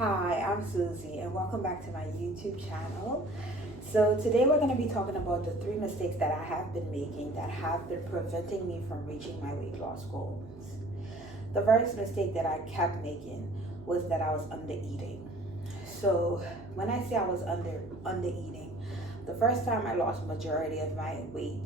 Hi, I'm Susie, and welcome back to my YouTube channel. So, today we're going to be talking about the 3 mistakes that I have been making that have been preventing me from reaching my weight loss goals. The first mistake that I kept making was that I was under eating. So, when I say I was under eating, the first time I lost majority of my weight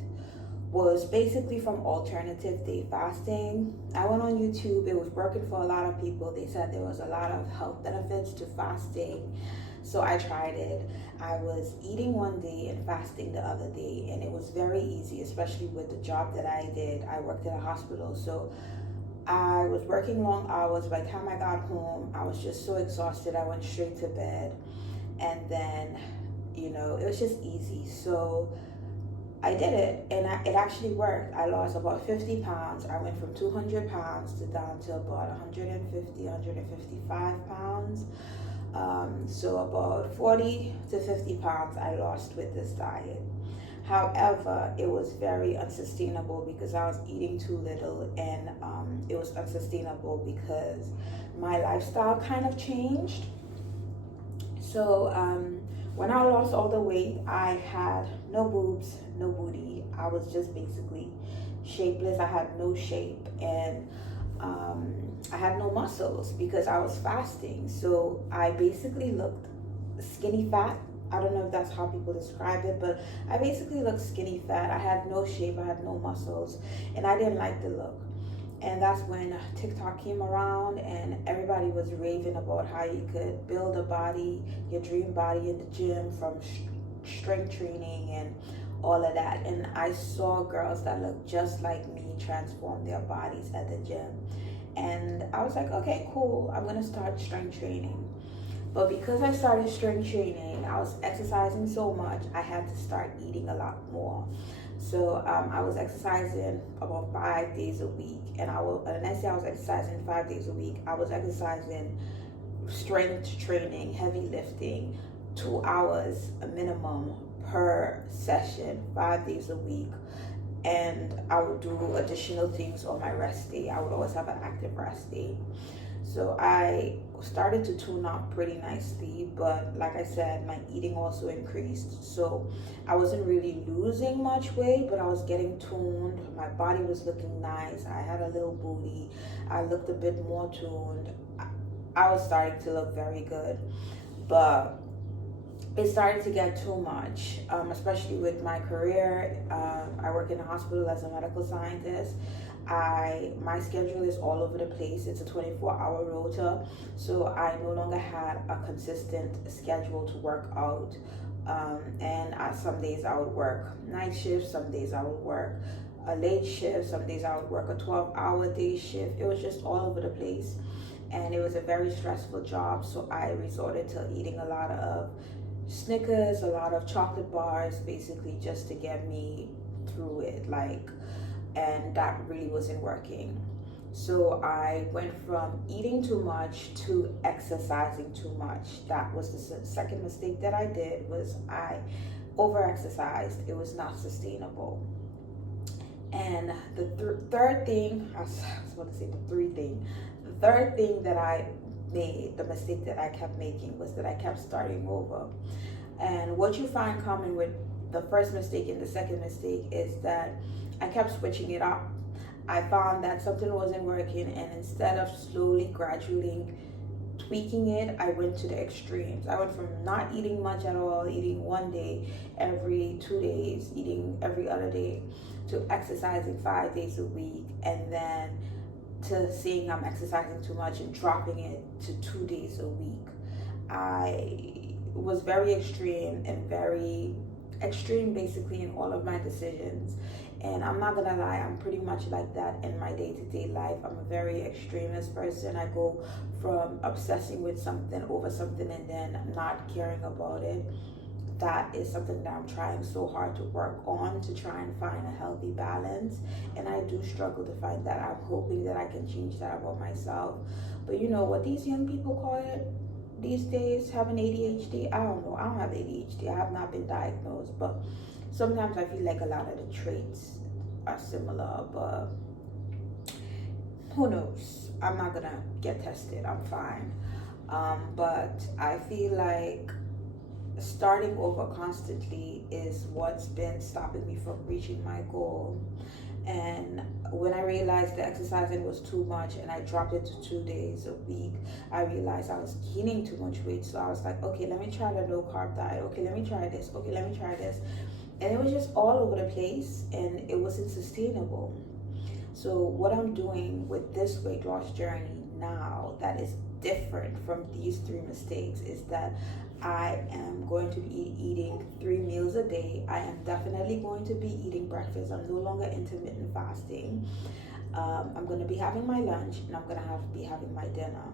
was basically from alternative day fasting. I went on YouTube, it was working for a lot of people. They said there was a lot of health benefits to fasting. So I tried it. I was eating one day and fasting the other day, and it was very easy, especially with the job that I did. I worked at a hospital, so I was working long hours. By the time I got home, I was just so exhausted. I went straight to bed, and then, it was just easy. So I did it, and it actually worked. I lost about 50 pounds. I went from 200 pounds to down to about 150, 155 pounds. So about 40 to 50 pounds I lost with this diet. However, it was very unsustainable because I was eating too little, and it was unsustainable because my lifestyle kind of changed. So when I lost all the weight, I had no boobs, no booty. I was just basically shapeless. I had no shape, and I had no muscles because I was fasting. So I basically looked skinny fat. I don't know if that's how people describe it, but I basically looked skinny fat. I had no shape, I had no muscles, and I didn't like the look. And that's when TikTok came around, and everybody was raving about how you could build a body, your dream body in the gym from strength training and all of that. And I saw girls that looked just like me transform their bodies at the gym. And I was like, okay, cool, I'm gonna start strength training. But because I started strength training, I was exercising so much, I had to start eating a lot more. So I was exercising about 5 days a week, and when I say I was exercising 5 days a week, I was exercising strength training, heavy lifting, 2 hours a minimum per session, 5 days a week. And I would do additional things on my rest day. I would always have an active rest day. So I started to tune up pretty nicely, but like I said, my eating also increased. So I wasn't really losing much weight, but I was getting toned. My body was looking nice. I had a little booty. I looked a bit more toned. I was starting to look very good, but it started to get too much, especially with my career. I work in a hospital as a medical scientist. My schedule is all over the place. It's a 24-hour rota, so I no longer had a consistent schedule to work out. And some days I would work night shifts, some days I would work a late shift, some days I would work a 12-hour day shift. It was just all over the place, and it was a very stressful job. So I resorted to eating a lot of Snickers, a lot of chocolate bars, basically just to get me through it. And that really wasn't working. So I went from eating too much to exercising too much. That was the second mistake that I did, was I over-exercised. It was not sustainable. And the third thing, I was about to say the third thing. The third thing that I made, the mistake that I kept making, was that I kept starting over. And what you find common with the first mistake and the second mistake is that I kept switching it up. I found that something wasn't working, and instead of slowly, gradually tweaking it, I went to the extremes. I went from not eating much at all, eating one day every 2 days, eating every other day, to exercising 5 days a week, and then to saying I'm exercising too much and dropping it to 2 days a week. I was very extreme basically in all of my decisions. And I'm not gonna lie, I'm pretty much like that in my day-to-day life. I'm a very extremist person. I go from obsessing with something over something and then not caring about it. That is something that I'm trying so hard to work on, to try and find a healthy balance. And I do struggle to find that. I'm hoping that I can change that about myself. But you know what these young people call it these days, having ADHD? I don't know. I don't have ADHD. I have not been diagnosed, but sometimes I feel like a lot of the traits are similar, but who knows? I'm not gonna get tested. I'm fine. But I feel like starting over constantly is what's been stopping me from reaching my goal. And when I realized the exercising was too much and I dropped it to 2 days a week, I realized I was gaining too much weight. So I was like, okay, let me try the low carb diet. Okay, let me try this. Okay, let me try this. And it was just all over the place and it wasn't sustainable. So what I'm doing with this weight loss journey now that is different from these three mistakes is that I am going to be eating 3 meals a day. I am definitely going to be eating breakfast. I'm no longer intermittent fasting. I'm going to be having my lunch and I'm going to be having my dinner.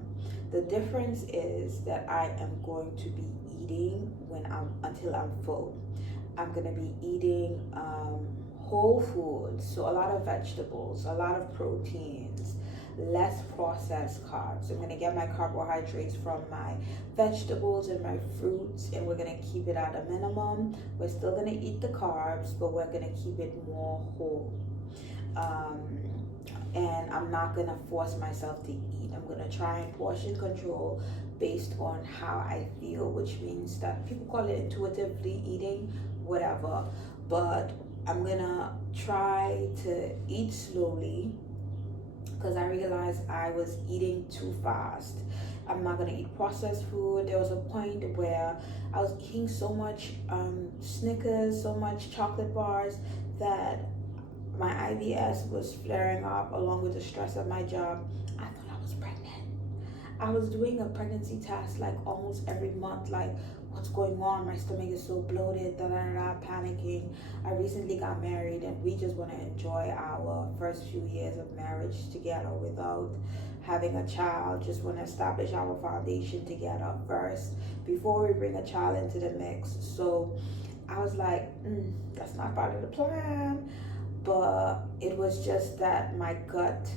The difference is that I am going to be eating until I'm full. I'm gonna be eating whole foods, so a lot of vegetables, a lot of proteins, less processed carbs. I'm gonna get my carbohydrates from my vegetables and my fruits, and we're gonna keep it at a minimum. We're still gonna eat the carbs, but we're gonna keep it more whole. Um, and I'm not gonna force myself to eat. I'm gonna try and portion control based on how I feel, which means that people call it intuitively eating, whatever. But I'm gonna try to eat slowly because I realized I was eating too fast. I'm not gonna eat processed food. There was a point where I was eating so much Snickers, so much chocolate bars that my IBS was flaring up along with the stress of my job. I thought I was pregnant. I was doing a pregnancy test like almost every month, like what's going on? My stomach is so bloated, da da da, panicking. I recently got married and we just want to enjoy our first few years of marriage together without having a child. Just want to establish our foundation together first before we bring a child into the mix. So I was like, that's not part of the plan. But it was just that my gut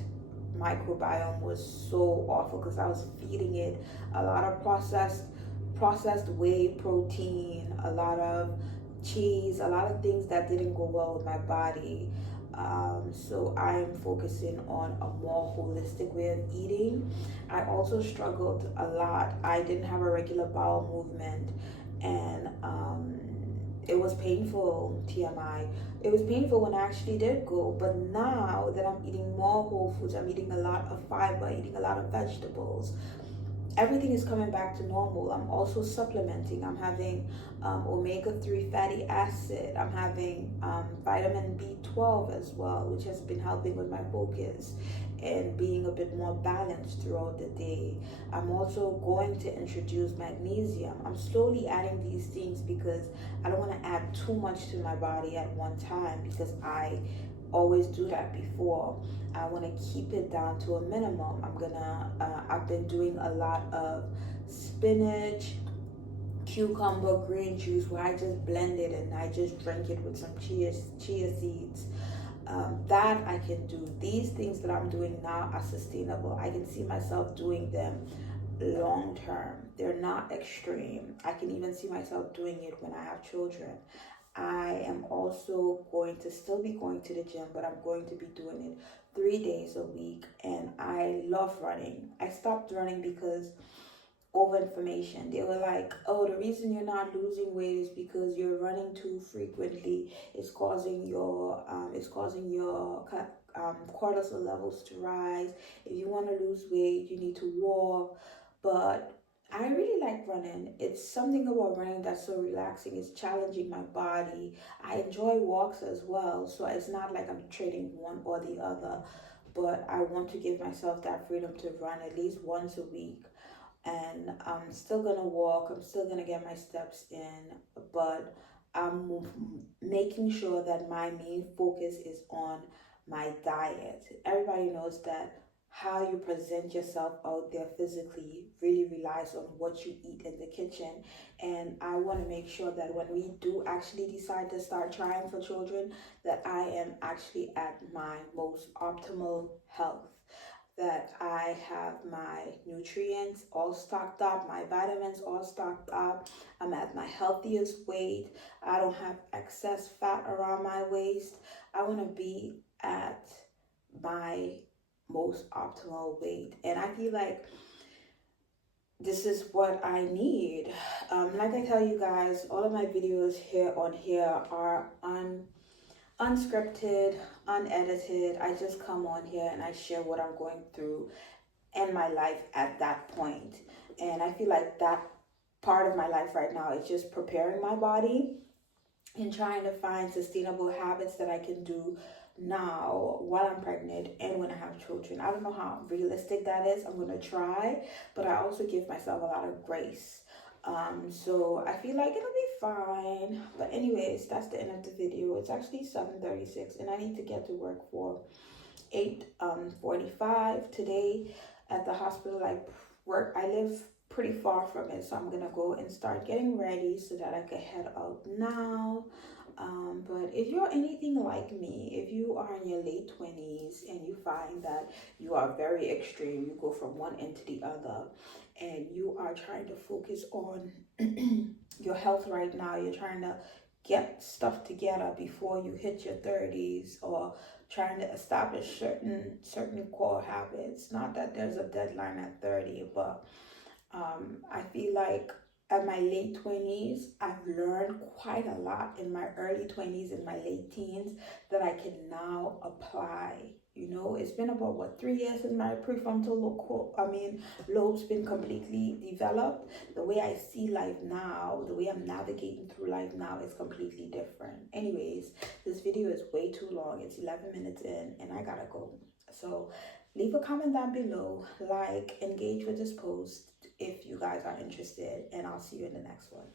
microbiome was so awful because I was feeding it a lot of processed whey protein, a lot of cheese, a lot of things that didn't go well with my body. So I am focusing on a more holistic way of eating. I also struggled a lot. I didn't have a regular bowel movement, and it was painful. TMI. It was painful when I actually did go, but now that I'm eating more whole foods, I'm eating a lot of fiber, eating a lot of vegetables, everything is coming back to normal. I'm also supplementing. I'm having omega-3 fatty acid. I'm having vitamin B12 as well, which has been helping with my focus and being a bit more balanced throughout the day. I'm also going to introduce magnesium. I'm slowly adding these things because I don't want to add too much to my body at one time because I always do that before. I want to keep it down to a minimum. I've been doing a lot of spinach, cucumber, green juice where I just blend it and I just drink it with some chia seeds. That I can do. These things that I'm doing now are sustainable. I can see myself doing them long term. They're not extreme. I can even see myself doing it when I have children. I am also going to still be going to the gym, but I'm going to be doing it 3 days a week. And I love running. I stopped running because over information. They were like, oh, the reason you're not losing weight is because you're running too frequently. It's causing your cortisol levels to rise. If you want to lose weight, you need to walk. But I really like running. It's something about running that's so relaxing. It's challenging my body. I enjoy walks as well. So it's not like I'm trading one or the other. But I want to give myself that freedom to run at least once a week, and I'm still gonna walk. I'm still gonna get my steps in, but I'm making sure that my main focus is on my diet. Everybody knows that how you present yourself out there physically really relies on what you eat in the kitchen. And I want to make sure that when we do actually decide to start trying for children, that I am actually at my most optimal health, that I have my nutrients all stocked up, my vitamins all stocked up. I'm at my healthiest weight. I don't have excess fat around my waist. I want to be at my most optimal weight. And I feel like this is what I need. Like I tell you guys, all of my videos here are unscripted, unedited. I just come on here and I share what I'm going through in my life at that point. And I feel like that part of my life right now is just preparing my body and trying to find sustainable habits that I can do now while I'm pregnant and when I have children. I don't know how realistic that is. I'm gonna try, but I also give myself a lot of grace. So I feel like it'll be fine. But anyways, that's the end of the video. It's actually 7:36 and I need to get to work for 8:45 today at the hospital. I live pretty far from it, so I'm gonna go and start getting ready so that I can head out now. But if you're anything like me, if you are in your late 20s and you find that you are very extreme, you go from one end to the other, and you are trying to focus on your health right now, you're trying to get stuff together before you hit your 30s, or trying to establish certain core habits. Not that there's a deadline at 30, but I feel like at my late 20s, I've learned quite a lot in my early 20s and my late teens that I can now apply. You know, it's been about 3 years since my lobe's been completely developed. The way I see life now, the way I'm navigating through life now is completely different. Anyways, this video is way too long. It's 11 minutes in and I gotta go. So leave a comment down below, like, engage with this post if you guys are interested, and I'll see you in the next one.